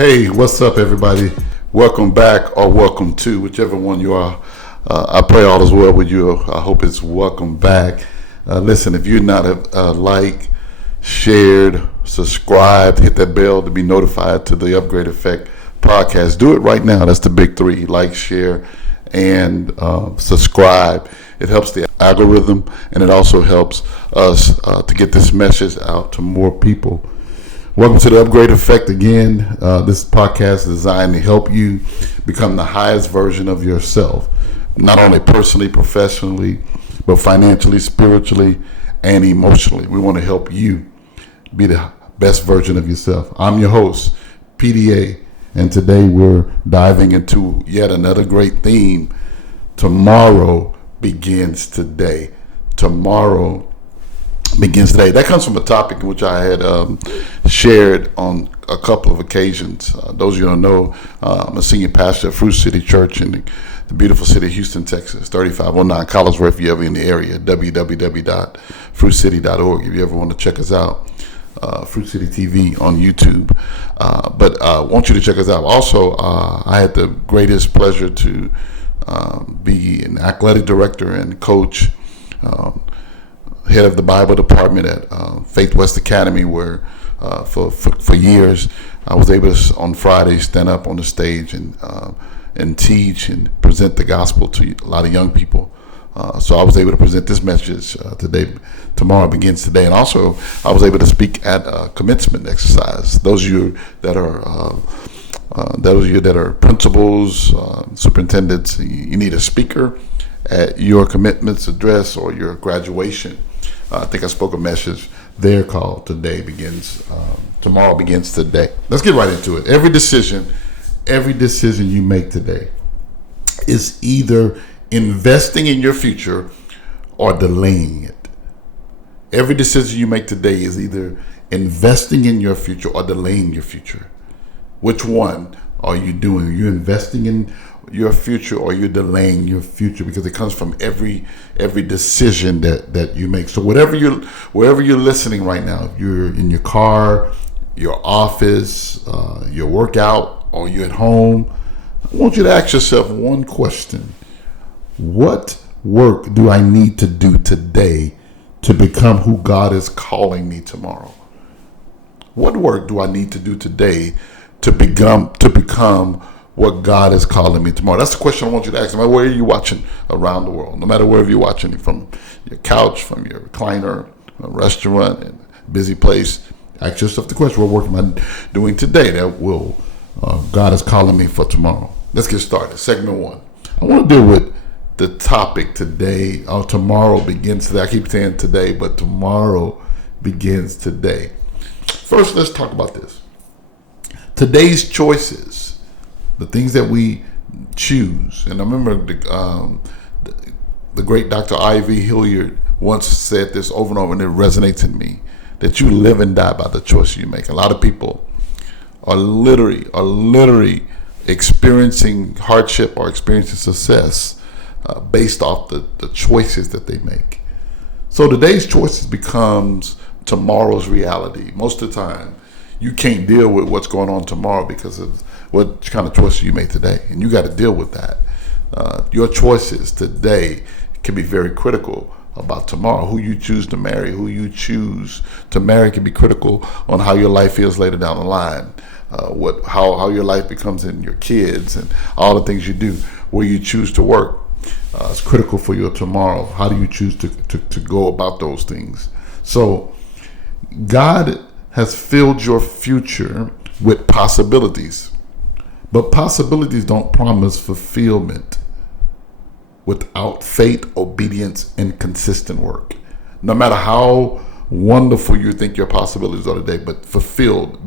Hey, what's up, everybody? Welcome back or welcome to, whichever one you are. I pray all is well with you. I hope it's welcome back. Listen, if you're not shared, subscribed, hit that bell to be notified to the Upgrade Effect podcast. Do it right now. That's the big three: like, share, and subscribe. It helps the algorithm, and it also helps us to get this message out to more people. Welcome to the Upgrade Effect again. This podcast is designed to help you become the highest version of yourself, not only personally, professionally, but financially, spiritually, and emotionally. We want to help you be the best version of yourself. I'm your host, PDA, and today we're diving into yet another great theme. Tomorrow begins today. Tomorrow begins today. That comes from a topic which I had shared on a couple of occasions. Those of you who don't know, I'm a senior pastor at Fruit City Church in the beautiful city of Houston, Texas, 3509 Collinsworth. If you're ever in the area, www.fruitcity.org. If you ever want to check us out, Fruit City TV on YouTube. But I want you to check us out. Also, I had the greatest pleasure to be an athletic director and coach, head of the Bible department at Faith West Academy, where for years I was able to on Fridays stand up on the stage and teach and present the gospel to a lot of young people. So I was able to present this message today. Tomorrow begins today, and also I was able to speak at a commencement exercise. Those of you that are principals, superintendents, you need a speaker at your commitments address or your graduation. I think I spoke a message there called Tomorrow Begins Today. Let's get right into it. Every decision you make today is either investing in your future or delaying it. Every decision you make today is either investing in your future or delaying your future. Which one are you doing? Are you investing in your future or you're delaying your future? Because it comes from every decision that you make. So wherever you're listening right now, if you're in your car, your office, your workout, or you're at home, I want you to ask yourself one question. What work do I need to do today to become who God is calling me tomorrow? What work do I need to do today to become what God is calling me tomorrow? That's the question I want you to ask. No matter where you're watching around the world, no matter wherever you're watching, from your couch, from your recliner, a restaurant, and a busy place, ask yourself the question: what work am I doing today that will God is calling me for tomorrow? Let's get started. Segment one. I want to deal with the topic today. Tomorrow begins today. I keep saying today, but tomorrow begins today. First, let's talk about this. Today's choices, the things that we choose. And I remember the great Dr. I.V. Hilliard once said this over and over, and it resonates in me, that you live and die by the choice you make. A lot of people are literally experiencing hardship or experiencing success based off the choices that they make. So today's choices becomes tomorrow's reality. Most of the time, you can't deal with what's going on tomorrow because of what kind of choices you made today, and you got to deal with that. Your choices today can be very critical about tomorrow. Who you choose to marry, can be critical on how your life is later down the line. How your life becomes in your kids and all the things you do. Where you choose to work is critical for your tomorrow. How do you choose to go about those things? So God has filled your future with possibilities, but possibilities don't promise fulfillment without faith, obedience, and consistent work. No matter how wonderful you think your possibilities are today, but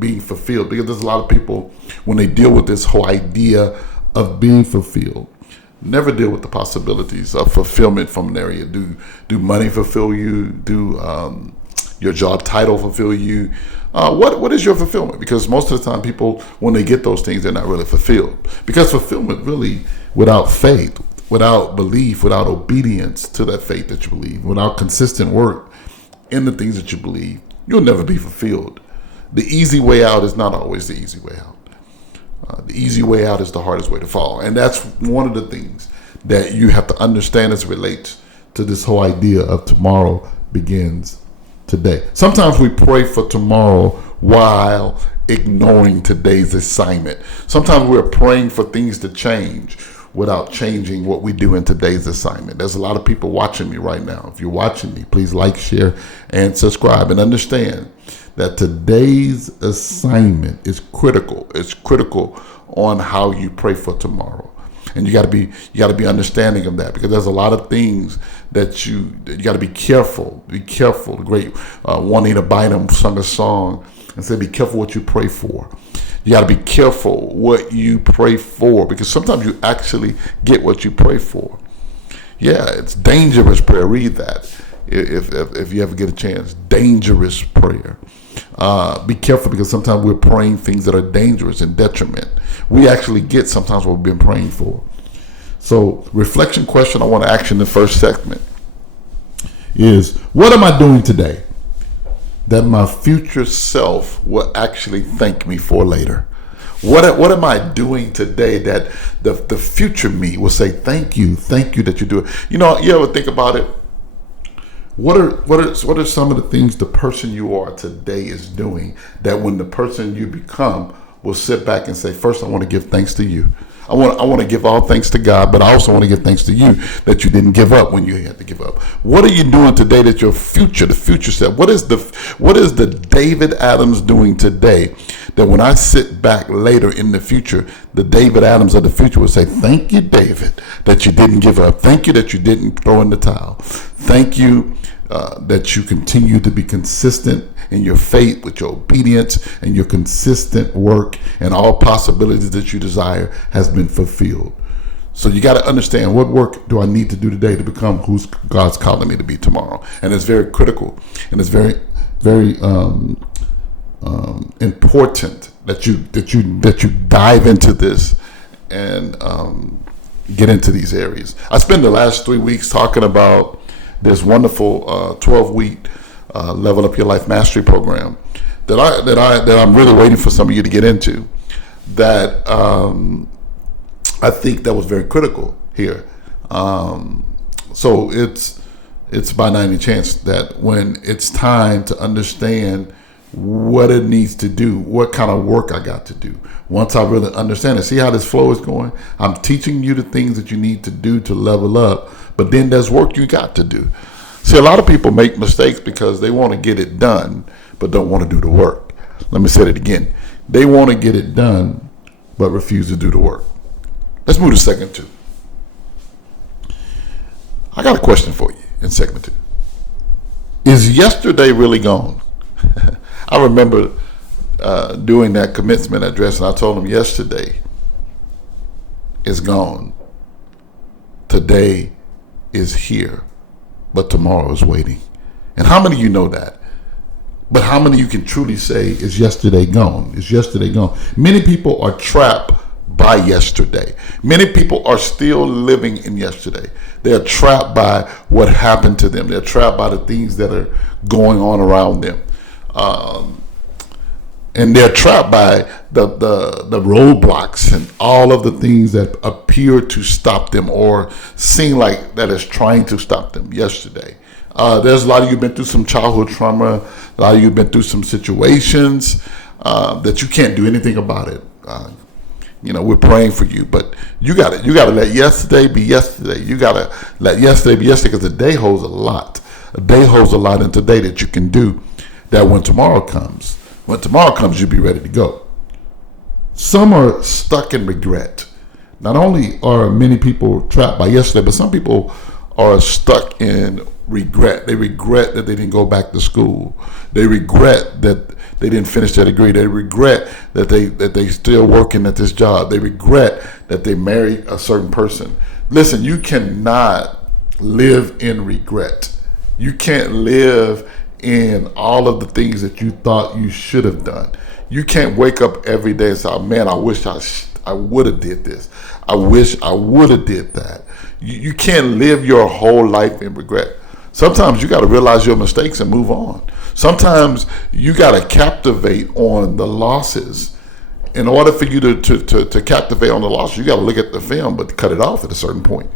being fulfilled, because there's a lot of people, when they deal with this whole idea of being fulfilled, never deal with the possibilities of fulfillment from an area. Do money fulfill you? Do your job title fulfill you? What is your fulfillment? Because most of the time people, when they get those things, they're not really fulfilled. Because fulfillment really, without faith, without belief, without obedience to that faith that you believe, without consistent work in the things that you believe, you'll never be fulfilled. The easy way out is not always the easy way out. The easy way out is the hardest way to fall. And that's one of the things that you have to understand as it relates to this whole idea of tomorrow begins today. Sometimes we pray for tomorrow while ignoring today's assignment. Sometimes we're praying for things to change without changing what we do in today's assignment. There's a lot of people watching me right now. If you're watching me, please like, share, and subscribe. And understand that today's assignment is critical. It's critical on how you pray for tomorrow. And you got to be understanding of that, because there's a lot of things that you got to be careful. Be careful. The great Juanita Bynum sung a song and said, "Be careful what you pray for." You got to be careful what you pray for, because sometimes you actually get what you pray for. Yeah, it's dangerous prayer. Read that if you ever get a chance. Dangerous prayer. Be careful, because sometimes we're praying things that are dangerous and detriment. We actually get sometimes what we've been praying for. So, reflection question I want to ask in the first segment is, what am I doing today that my future self will actually thank me for later? What am I doing today that the future me will say, thank you that you do it? You ever think about it? What are some of the things the person you are today is doing that when the person you become will sit back and say, first, I want to give thanks to you. I want to give all thanks to God, but I also want to give thanks to you that you didn't give up when you had to give up. What are you doing today that the future self? What is the David Adams doing today that when I sit back later in the future, the David Adams of the future will say, thank you, David, that you didn't give up. Thank you that you didn't throw in the towel. Thank you that you continue to be consistent in your faith with your obedience, and your consistent work, and all possibilities that you desire has been fulfilled. So you got to understand, what work do I need to do today to become who God's calling me to be tomorrow? And it's very critical, and it's very, very important that you dive into this and get into these areas. I spent the last 3 weeks talking about this wonderful 12-week Level Up Your Life Mastery program that I'm really waiting for some of you to get into. That I think that was very critical here. So it's by 90 chance that when it's time to understand what it needs to do, what kind of work I got to do. Once I really understand it, see how this flow is going? I'm teaching you the things that you need to do to level up, but then there's work you got to do. See, a lot of people make mistakes because they want to get it done, but don't want to do the work. Let me say it again. They want to get it done, but refuse to do the work. Let's move to segment 2. I got a question for you in segment 2. Is yesterday really gone? I remember doing that commencement address, and I told them yesterday is gone. Today is here, but tomorrow is waiting. And how many of you know that? But how many of you can truly say, is yesterday gone? Is yesterday gone? Many people are trapped by yesterday. Many people are still living in yesterday. They're trapped by what happened to them. They're trapped by the things that are going on around them. And they're trapped by the roadblocks and all of the things that appear to stop them or seem like that is trying to stop them yesterday. There's a lot of you been through some childhood trauma. A lot of you been through some situations that you can't do anything about it. We're praying for you, but you got to let yesterday be yesterday. You got to let yesterday be yesterday, because the day holds a lot. A day holds a lot in today that you can do, that when tomorrow comes, you'll be ready to go. Some are stuck in regret. Not only are many people trapped by yesterday, but some people are stuck in regret. They regret that they didn't go back to school. They regret that they didn't finish their degree. They regret that they still working at this job. They regret that they married a certain person. Listen, you cannot live in regret. You can't live in all of the things that you thought you should have done. You can't wake up every day and say, oh, man, I wish I would have did this. I wish I would have did that. You can't live your whole life in regret. Sometimes you got to realize your mistakes and move on. Sometimes you got to captivate on the losses in order for you to captivate on the loss, you got to look at the film, but cut it off at a certain point.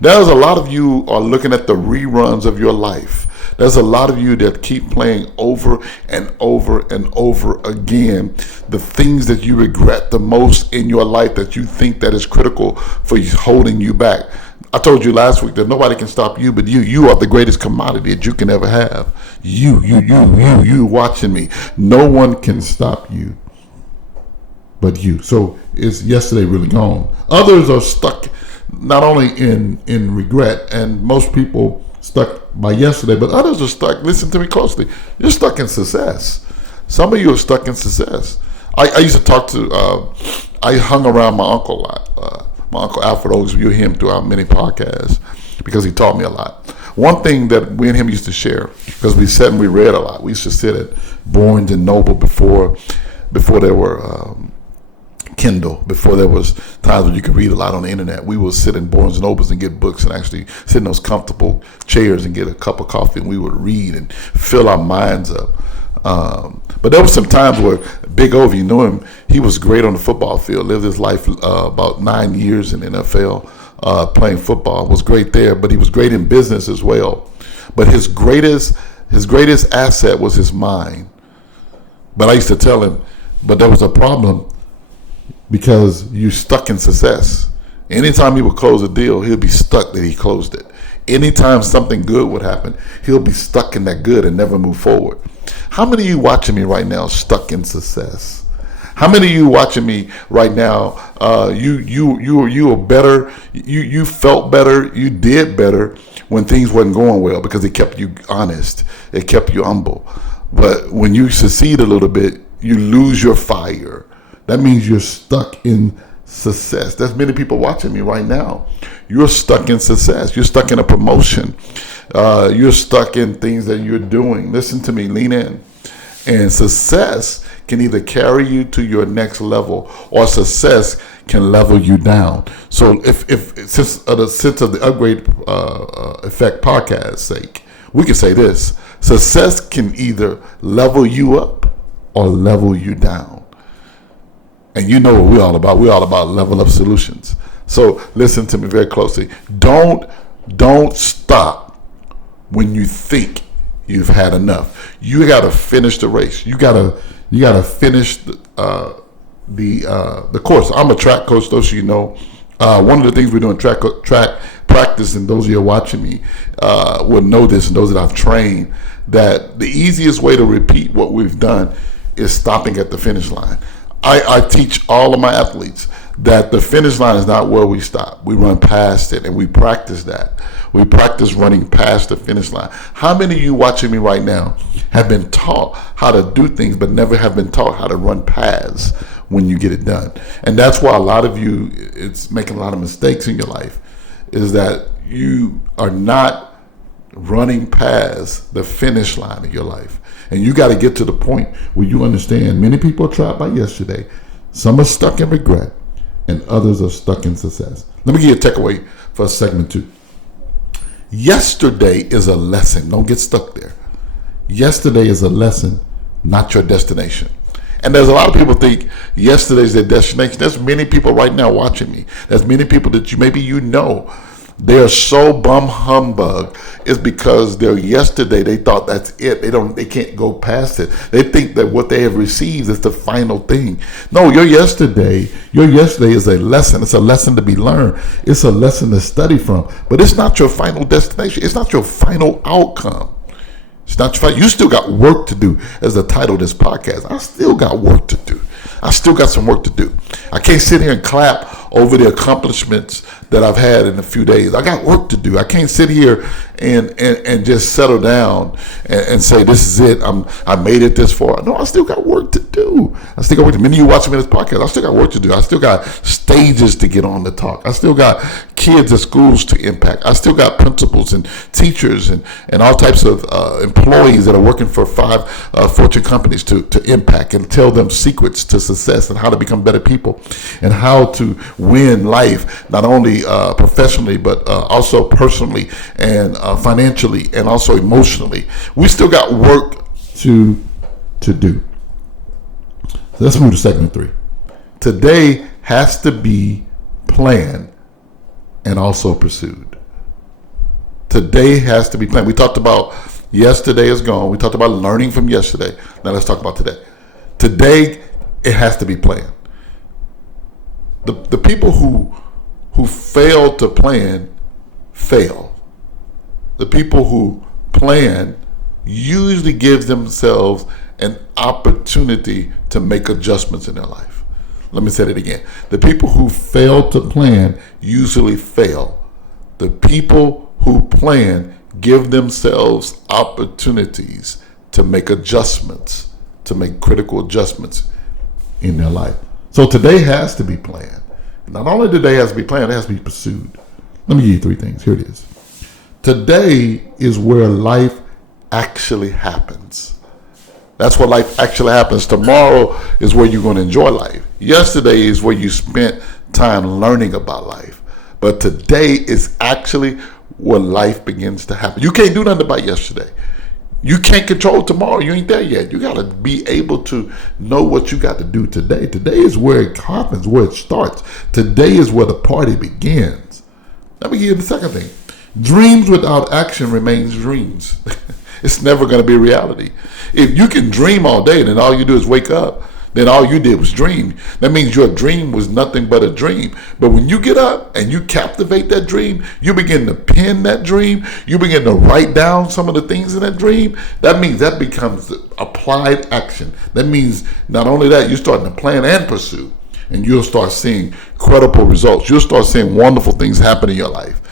There's a lot of you are looking at the reruns of your life. There's a lot of you that keep playing over and over and over again the things that you regret the most in your life, that you think that is critical for holding you back. I told you last week that nobody can stop you but you. You are the greatest commodity that you can ever have. You watching me. No one can stop you but you. So is yesterday really gone? Others are stuck not only in regret, and most people stuck by yesterday, but others are stuck. Listen to me closely. You're stuck in success. Some of you are stuck in success. I used to talk to, I hung around my uncle a lot. My uncle Alfred Oaks, you hear him throughout many podcasts because he taught me a lot. One thing that we and him used to share, because we sat and we read a lot. We used to sit at Barnes and Noble before there were Kindle, before there was times when you could read a lot on the internet. We would sit in Barnes and Nobles and get books and actually sit in those comfortable chairs and get a cup of coffee, and we would read and fill our minds up. But there was some times where Big O, you know him, he was great on the football field, lived his life about 9 years in the NFL playing football, was great there, but he was great in business as well. But his greatest asset was his mind. But I used to tell him, but there was a problem, because you're stuck in success. Anytime he would close a deal, he'll be stuck that he closed it. Anytime something good would happen, he'll be stuck in that good and never move forward. How many of you watching me right now stuck in success? How many of you watching me right now, you are better, you felt better, you did better when things wasn't going well, because it kept you honest, it kept you humble. But when you succeed a little bit, you lose your fire. That means you're stuck in success. There's many people watching me right now. You're stuck in success. You're stuck in a promotion. You're stuck in things that you're doing. Listen to me, lean in. And success can either carry you to your next level, or success can level you down. So if since the sense of the Upgrade Effect podcast sake, we can say this: success can either level you up or level you down. And you know what we're all about. We're all about level up solutions. So listen to me very closely. Don't stop when you think you've had enough. You got to finish the race. You got to finish the course. I'm a track coach, those of you know. One of the things we're doing track practice, and those of you watching me will know this, and those that I've trained, that the easiest way to repeat what we've done is stopping at the finish line. I teach all of my athletes that the finish line is not where we stop. We run past it, and we practice that. We practice running past the finish line. How many of you watching me right now have been taught how to do things but never have been taught how to run past when you get it done? And that's why a lot of you, it's making a lot of mistakes in your life, is that you are not running past the finish line of your life. And you got to get to the point where you understand many people are trapped by yesterday. Some are stuck in regret, and others are stuck in success. Let me give you a takeaway for segment 2. Yesterday is a lesson. Don't get stuck there. Yesterday is a lesson, not your destination. And there's a lot of people think yesterday's their destination. There's many people right now watching me. There's many people that you know. They are so bum humbug. It's because their yesterday, they thought that's it. They can't go past it. They think that what they have received is the final thing. No, your yesterday is a lesson. It's a lesson to be learned. It's a lesson to study from. But it's not your final destination. It's not your final outcome. It's not your final. You still got work to do, as the title of this podcast. I still got work to do. I still got some work to do. I can't sit here and clap over the accomplishments that I've had in a few days. I got work to do. I can't sit here and just settle down and say, this is it. I made it this far. No, I still got work to do. I still got work to do. Many of you watching me in this podcast, I still got work to do. I still got stages to get on to talk. I still got kids at schools to impact. I still got principals and teachers and all types of employees that are working for 5 Fortune companies to impact and tell them secrets to success and how to become better people and how to win life, not only professionally, but also personally and financially and also emotionally. We still got work to do. So let's move to segment 3. Today has to be planned and also pursued. Today has to be planned. We talked about yesterday is gone. We talked about learning from yesterday. Now let's talk about today. Today, it has to be planned. The people who fail to plan fail. The people who plan usually give themselves an opportunity to make adjustments in their life. Let me say that again. The people who fail to plan usually fail. The people who plan give themselves opportunities to make adjustments, to make critical adjustments in their life. So today has to be planned. Not only today has to be planned, it has to be pursued. Let me give you 3 things. Here it is. Today is where life actually happens. That's where life actually happens. Tomorrow is where you're going to enjoy life. Yesterday is where you spent time learning about life. But today is actually where life begins to happen. You can't do nothing about yesterday. You can't control tomorrow. You ain't there yet. You got to be able to know what you got to do today. Today is where it happens, where it starts. Today is where the party begins. Let me give you the second thing. Dreams without action remains dreams. It's never going to be reality. If you can dream all day and then all you do is wake up, then all you did was dream. That means your dream was nothing but a dream. But when you get up and you captivate that dream, you begin to pen that dream, you begin to write down some of the things in that dream, that means that becomes applied action. That means not only that, you're starting to plan and pursue, and you'll start seeing credible results. You'll start seeing wonderful things happen in your life.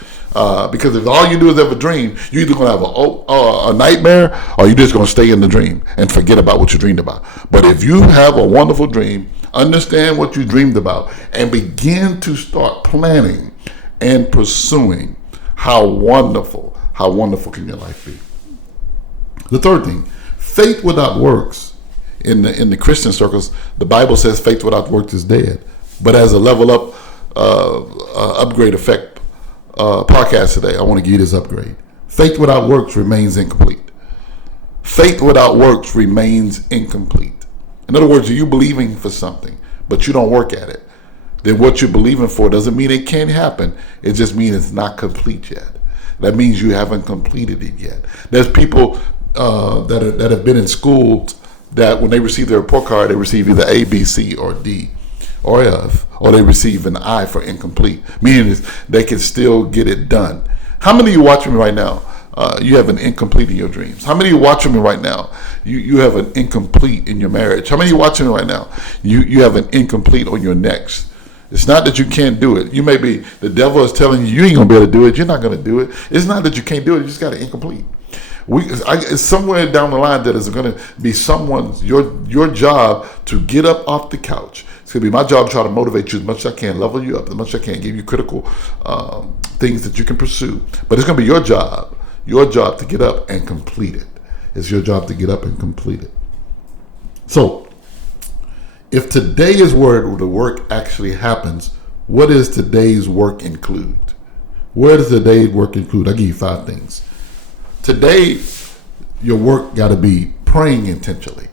Because if all you do is ever dream, you're either going to have a nightmare or you're just going to stay in the dream and forget about what you dreamed about. But if you have a wonderful dream, understand what you dreamed about, and begin to start planning and pursuing, how wonderful can your life be? The third thing, faith without works. In the Christian circles, the Bible says faith without works is dead. But as a level up, upgrade effect, podcast today, I want to give you this upgrade. Faith without works remains incomplete. Faith without works remains incomplete. In other words, are you believing for something, but you don't work at it? Then what you're believing for doesn't mean it can't happen. It just means it's not complete yet. That means you haven't completed it yet. There's people that have been in school that when they receive their report card, they receive either A, B, C, or D, or F, or they receive an I for incomplete, meaning they can still get it done. How many of you watching me right now, you have an incomplete in your dreams? How many of you watching me right now, you have an incomplete in your marriage? How many of you watching me right now, you have an incomplete on your next? It's not that you can't do it. You may be, the devil is telling you ain't going to be able to do it. You're not going to do it. It's not that you can't do it. You just got an incomplete. It's somewhere down the line that is going to be someone's, your job to get up off the couch. It's going to be my job to try to motivate you as much as I can, level you up as much as I can, give you critical things that you can pursue. But it's going to be your job to get up and complete it. It's your job to get up and complete it. So, if today is where the work actually happens, what does today's work include? Where does today's work include? I'll give you 5 things. Today, your work got to be praying intentionally.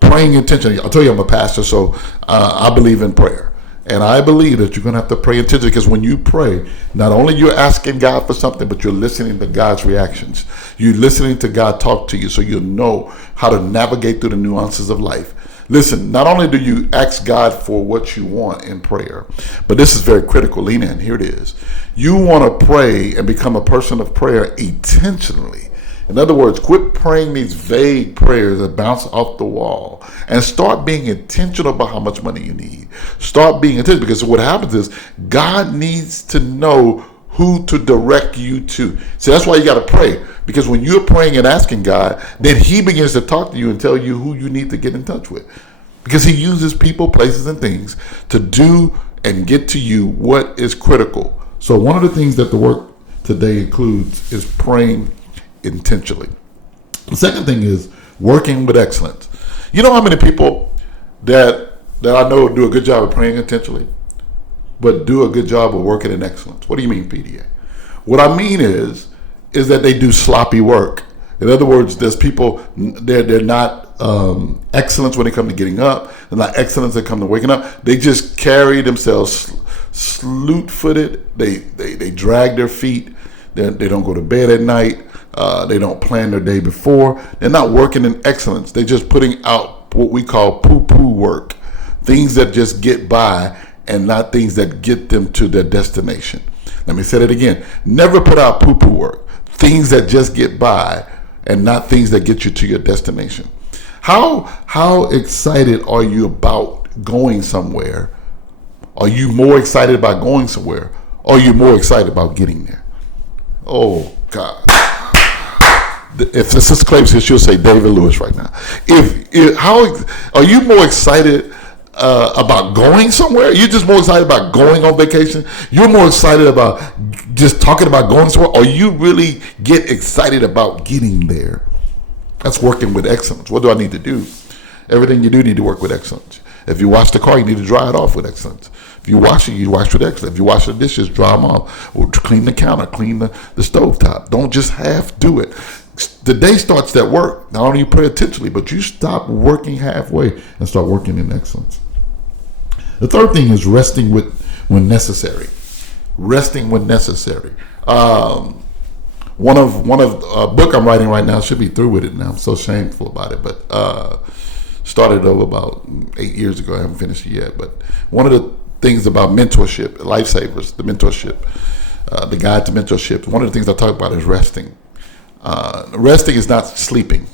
Praying intentionally. I'll tell you, I'm a pastor, so I believe in prayer. And I believe that you're going to have to pray intentionally, because when you pray, not only you're asking God for something, but you're listening to God's reactions. You're listening to God talk to you, so you'll know how to navigate through the nuances of life. Listen, not only do you ask God for what you want in prayer, but this is very critical. Lean in. Here it is. You want to pray and become a person of prayer intentionally. In other words, quit praying these vague prayers that bounce off the wall and start being intentional about how much money you need. Start being intentional, because what happens is God needs to know who to direct you to. See, that's why you got to pray, because when you're praying and asking God, then he begins to talk to you and tell you who you need to get in touch with, because he uses people, places, and things to do and get to you what is critical. So one of the things that the work today includes is praying intentionally. The second thing is working with excellence. You know how many people that I know do a good job of praying intentionally, but do a good job of working in excellence? What do you mean, PDA? What I mean is that they do sloppy work. In other words, there's people, they're not excellence when they come to getting up. They're not excellence when they come to waking up. They just carry themselves slew-footed. They drag their feet. They don't go to bed at night. They don't plan their day before. They're not working in excellence. They're just putting out what we call poo-poo work. Things that just get by and not things that get them to their destination. Let me say that again. Never put out poo-poo work. Things that just get by and not things that get you to your destination. How excited are you about going somewhere? Are you more excited about going somewhere? Or are you more excited about getting there? Oh, God. If Sister Claves here, she'll say David Lewis right now. How are you more excited about going somewhere? You're just more excited about going on vacation? You're more excited about just talking about going somewhere? Or you really get excited about getting there? That's working with excellence. What do I need to do? Everything you do need to work with excellence. If you wash the car, you need to dry it off with excellence. If you wash it, you wash with excellence. If you wash the dishes, dry them off. Or clean the counter, clean the stovetop. Don't just half do it. The day starts at work. Not only you pray attentively, but you stop working halfway and start working in excellence. The third thing is resting when necessary. Resting when necessary. One of a book I'm writing right now, should be through with it now. I'm so shameful about it, but started over about 8 years ago. I haven't finished it yet. But one of the things about mentorship, lifesavers, the mentorship, the guide to mentorship. One of the things I talk about is resting. Resting is not sleeping.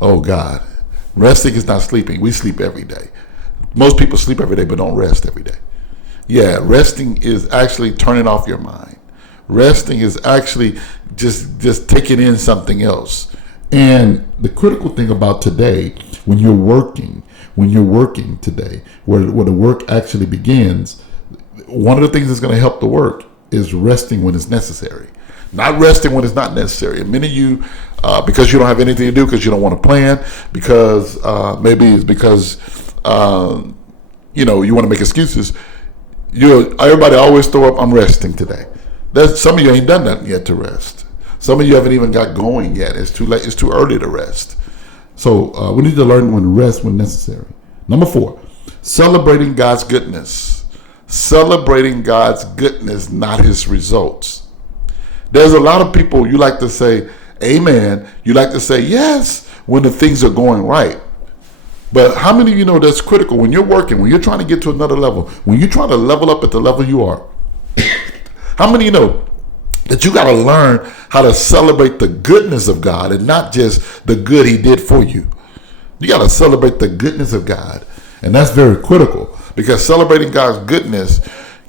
Oh God, resting is not sleeping. We sleep every day. Most people sleep every day, but don't rest every day. Yeah, resting is actually turning off your mind. Resting is actually just taking in something else. And the critical thing about today, when you're working today, where the work actually begins, one of the things that's going to help the work is resting when it's necessary. Not resting when it's not necessary. And many of you, because you don't have anything to do, because you don't want to plan, because maybe it's because you want to make excuses. Everybody always throw up, I'm resting today. Some of you ain't done nothing yet to rest. Some of you haven't even got going yet. It's too late. It's too early to rest. So we need to learn when to rest when necessary. Number 4, celebrating God's goodness. Celebrating God's goodness, not his results. There's a lot of people, you like to say, amen. You like to say yes when the things are going right. But how many of you know that's critical when you're working, when you're trying to get to another level, when you're trying to level up at the level you are? How many of you know that you got to learn how to celebrate the goodness of God and not just the good he did for you? You got to celebrate the goodness of God. And that's very critical, because celebrating God's goodness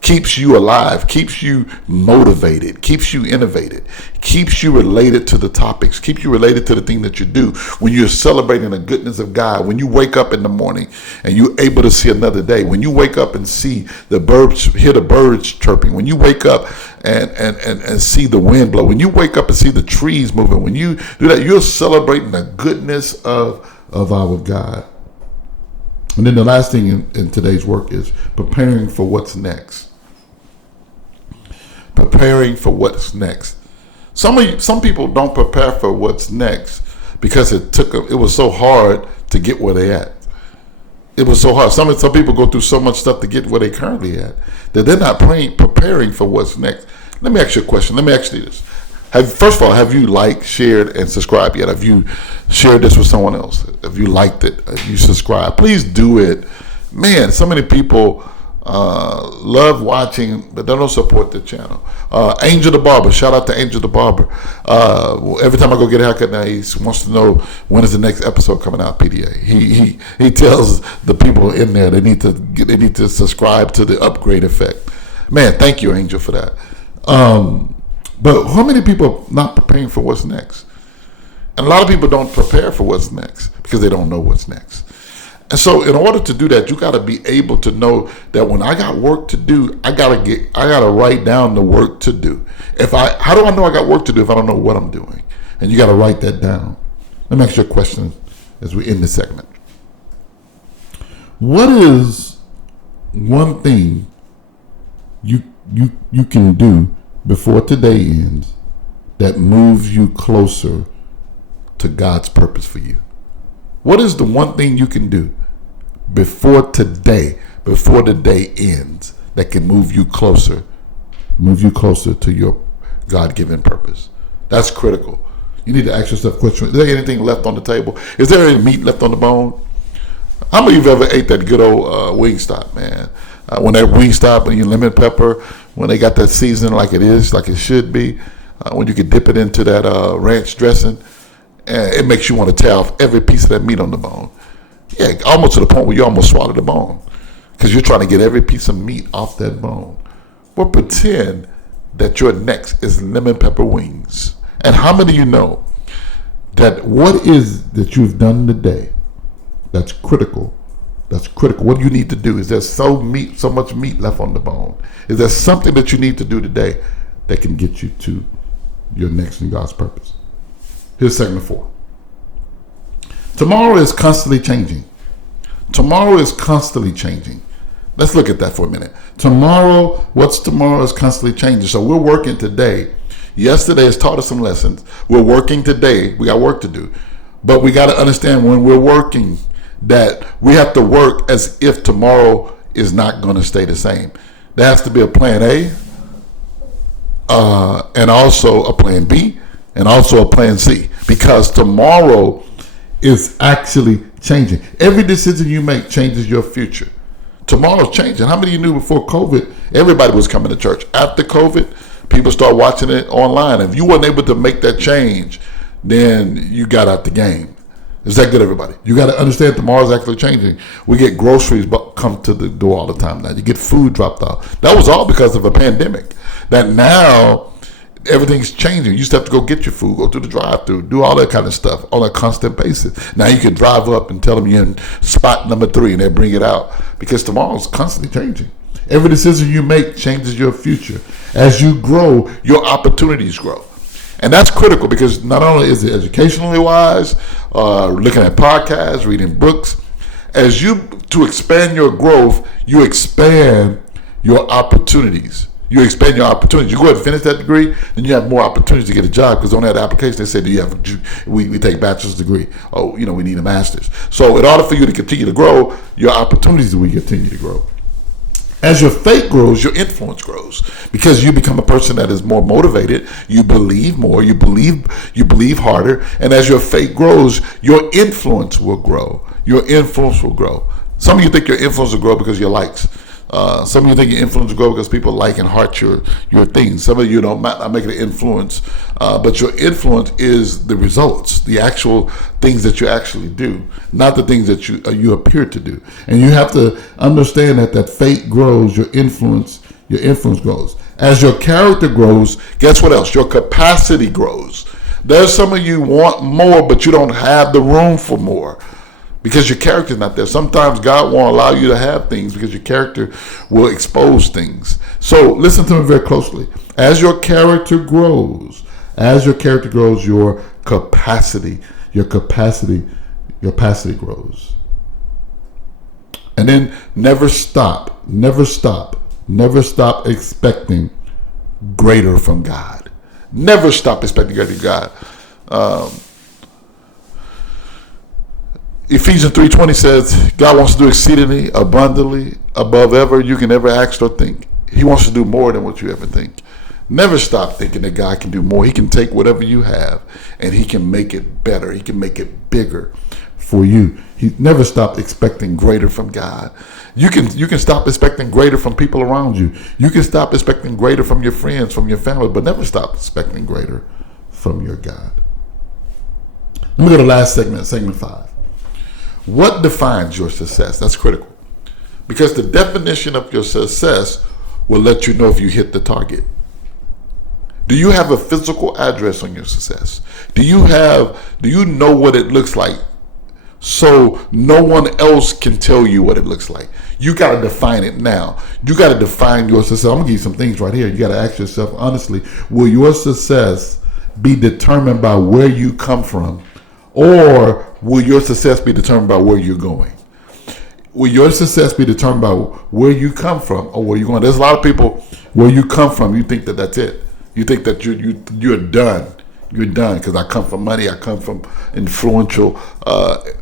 keeps you alive, keeps you motivated, keeps you innovated, keeps you related to the topics, keeps you related to the thing that you do. When you're celebrating the goodness of God, when you wake up in the morning and you're able to see another day, when you wake up and see the birds, hear the birds chirping, when you wake up and see the wind blow, when you wake up and see the trees moving, when you do that, you're celebrating the goodness of our God. And then the last thing in today's work is preparing for what's next. Preparing for what's next. Some people don't prepare for what's next because it was so hard to get where they at. It was so hard. Some people go through so much stuff to get where they currently at that they're not preparing for what's next. Let me ask you a question. Let me ask you this. First of all, have you liked, shared, and subscribed yet? Have you shared this with someone else? Have you liked it? Have you subscribed? Please do it. Man, so many people love watching, but they don't support the channel. Angel the Barber, shout out to Angel the Barber. Every time I go get a haircut now, he wants to know when is the next episode coming out. PDA. He tells the people in there they need to subscribe to the upgrade effect. Man, thank you, Angel, for that. But how many people are not preparing for what's next? And a lot of people don't prepare for what's next because they don't know what's next. And so in order to do that, you got to be able to know that when I got work to do, I got to write down the work to do. How do I know I got work to do if I don't know what I'm doing? And you got to write that down. Let me ask you a question as we end this segment. What is one thing you can do before today ends that moves you closer to God's purpose for you? What is the one thing you can do before the day ends, that can move you closer to your God-given purpose? That's critical. You need to ask yourself a question. Is there anything left on the table? Is there any meat left on the bone? How many of you ever ate that good old Wingstop, man? When that Wingstop and your lemon pepper, when they got that seasoning like it should be, when you can dip it into that ranch dressing, and it makes you want to tear off every piece of that meat on the bone. Yeah, almost to the point where you almost swallow the bone, because you're trying to get every piece of meat off that bone. Well, pretend that your next is lemon pepper wings. And how many of you know that what is that you've done today that's critical? That's critical. What do you need to do? Is there so much meat left on the bone? Is there something that you need to do today that can get you to your next in God's purpose? Here's segment 4. Tomorrow is constantly changing. Tomorrow is constantly changing. Let's look at that for a minute. Tomorrow is constantly changing. So we're working today. Yesterday has taught us some lessons. We're working today. We got work to do. But we got to understand when we're working that we have to work as if tomorrow is not going to stay the same. There has to be a plan A, and also a plan B, and also a plan C, because tomorrow is actually changing. Every decision you make changes your future. Tomorrow's changing. How many of you knew before COVID, everybody was coming to church? After COVID, people start watching it online. If you weren't able to make that change, then you got out the game. Is that good, everybody? You got to understand tomorrow's actually changing. We get groceries come to the door all the time now. You get food dropped off. That was all because of a pandemic. That now everything's changing. You used to have to go get your food, go through the drive-thru, do all that kind of stuff on a constant basis. Now you can drive up and tell them you're in spot number 3 and they bring it out, because tomorrow's constantly changing. Every decision you make changes your future. As you grow, your opportunities grow. And that's critical, because not only is it educationally wise, looking at podcasts, reading books, to expand your growth, you expand your opportunities. You expand your opportunities. You go ahead and finish that degree, then you have more opportunities to get a job, because on that application they say, do you have we take a bachelor's degree? Oh, we need a master's. So in order for you to continue to grow, your opportunities will continue to grow. As your faith grows, your influence grows, because you become a person that is more motivated. You believe more. You believe harder. And as your faith grows, your influence will grow. Your influence will grow. Some of you think your influence will grow because of your likes. Some of you think your influence will grow because people like and heart your things. Some of you don't not making an influence, but your influence is the results, the actual things that you actually do, not the things that you appear to do. And you have to understand that faith grows, your influence grows. As your character grows, guess what else? Your capacity grows. There's some of you want more, but you don't have the room for more, because your character's not there. Sometimes God won't allow you to have things because your character will expose things. So listen to me very closely. As your character grows, your capacity grows. And then never stop expecting greater from God. Never stop expecting greater from God. Ephesians 3:20 says God wants to do exceedingly abundantly above ever you can ever ask or think. He wants to do more than what you ever think. Never stop thinking that God can do more. He can take whatever you have and he can make it better. He can make it bigger for you. He never stop expecting greater from God. You can stop expecting greater from people around you. You can stop expecting greater from your friends, from your family, but never stop expecting greater from your God. Let me go to the last segment 5. What defines your success? That's critical, because the definition of your success will let you know if you hit the target. Do you have a physical address on your success? Do you know what it looks like, so no one else can tell you what it looks like? You got to define it now. You got to define your success. I'm going to give you some things right here. You got to ask yourself honestly, will your success be determined by where you come from, or will your success be determined by where you're going? Will your success be determined by where you come from or where you're going? There's a lot of people, where you come from, you think that that's it. You think that you're done. You're done because I come from money. I come from influential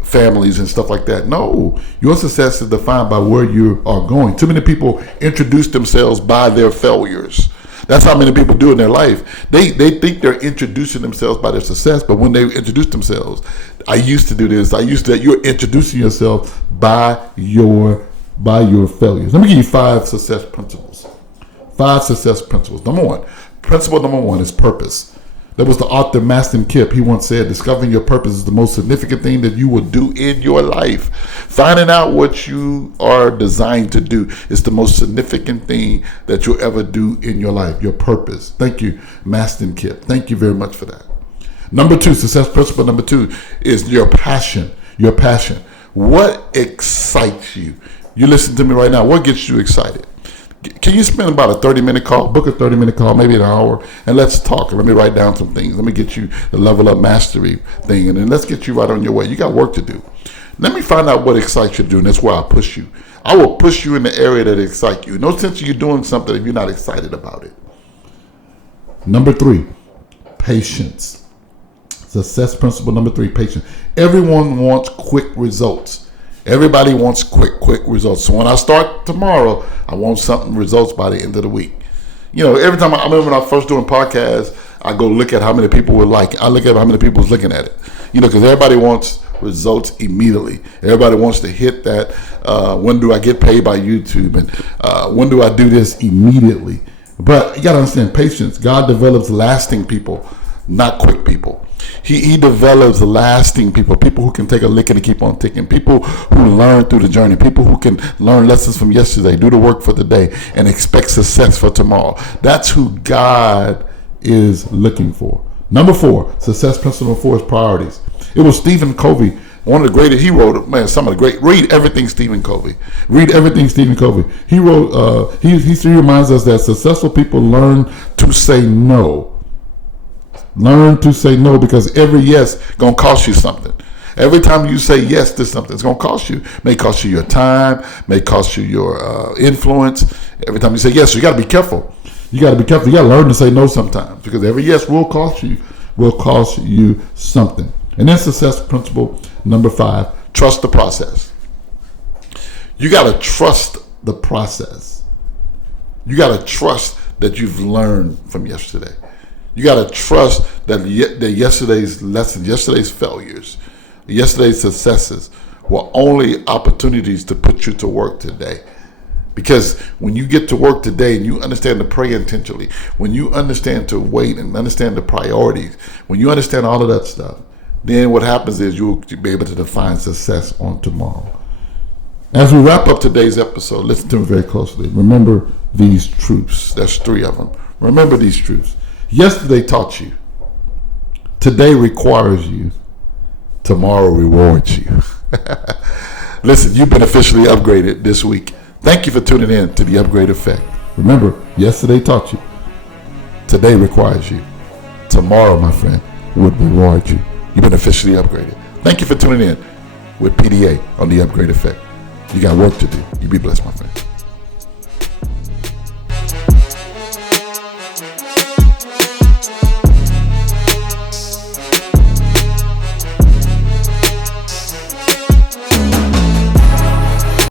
families and stuff like that. No, your success is defined by where you are going. Too many people introduce themselves by their failures. That's how many people do in their life. They think they're introducing themselves by their success, but when they introduce themselves, I used to do this. You're introducing yourself by your failures. Let me give you 5 success principles. 5 success principles. Principle number one is purpose. That was the author Maston Kipp. He once said, discovering your purpose is the most significant thing that you will do in your life. Finding out what you are designed to do is the most significant thing that you'll ever do in your life. Your purpose. Thank you, Maston Kipp. Thank you very much for that. Number 2, success principle number 2 is your passion. Your passion. What excites you? You listen to me right now. What gets you excited? Can you spend about a 30-minute call, book a 30-minute call, maybe an hour, and let's talk. Let me write down some things. Let me get you the level up mastery thing, and then let's get you right on your way. You got work to do. Let me find out what excites you to do, and that's where I push you. I will push you in the area that excites you. No sense of you doing something if you're not excited about it. Number 3, patience. Success principle number 3, patience. Everyone wants quick results. Everybody wants quick results. So when I start tomorrow, I want something results by the end of the week. You know, every time I remember when I first doing podcasts, I go look at how many people were like. I look at how many people was looking at it. You know, because everybody wants results immediately. Everybody wants to hit that. When do I get paid by YouTube? And when do I do this immediately? But you got to understand patience. God develops lasting people, not quick people. He develops lasting people who can take a licking and keep on ticking, people who learn through the journey, people who can learn lessons from yesterday, do the work for the day, and expect success for tomorrow. That's who God is looking for. Number 4, success principle number 4 is priorities. It was Stephen Covey, one of the greatest. He wrote, man, some of the great. Read everything Stephen Covey. Read everything Stephen Covey. He wrote. He reminds us that successful people learn to say no. Learn to say no, because every yes gonna cost you something. Every time you say yes to something, it's gonna cost you. May cost you your time. May cost you your influence. Every time you say yes, so you gotta be careful. You gotta be careful. You gotta learn to say no sometimes, because every yes will cost you something. And then success principle number 5: trust the process. You gotta trust the process. You gotta trust that you've learned from yesterday. You got to trust that yesterday's lessons, yesterday's failures, yesterday's successes were only opportunities to put you to work today. Because when you get to work today and you understand to pray intentionally, when you understand to wait and understand the priorities, when you understand all of that stuff, then what happens is you'll be able to define success on tomorrow. As we wrap up today's episode, listen to me very closely. Remember these truths. There's 3 of them. Remember these truths. Yesterday taught you. Today requires you. Tomorrow rewards you. Listen, you've been officially upgraded this week. Thank you for tuning in to The Upgrade Effect. Remember, yesterday taught you. Today requires you. Tomorrow, my friend, would reward you. You've been officially upgraded. Thank you for tuning in with PDA on The Upgrade Effect. You got work to do. You be blessed, my friend.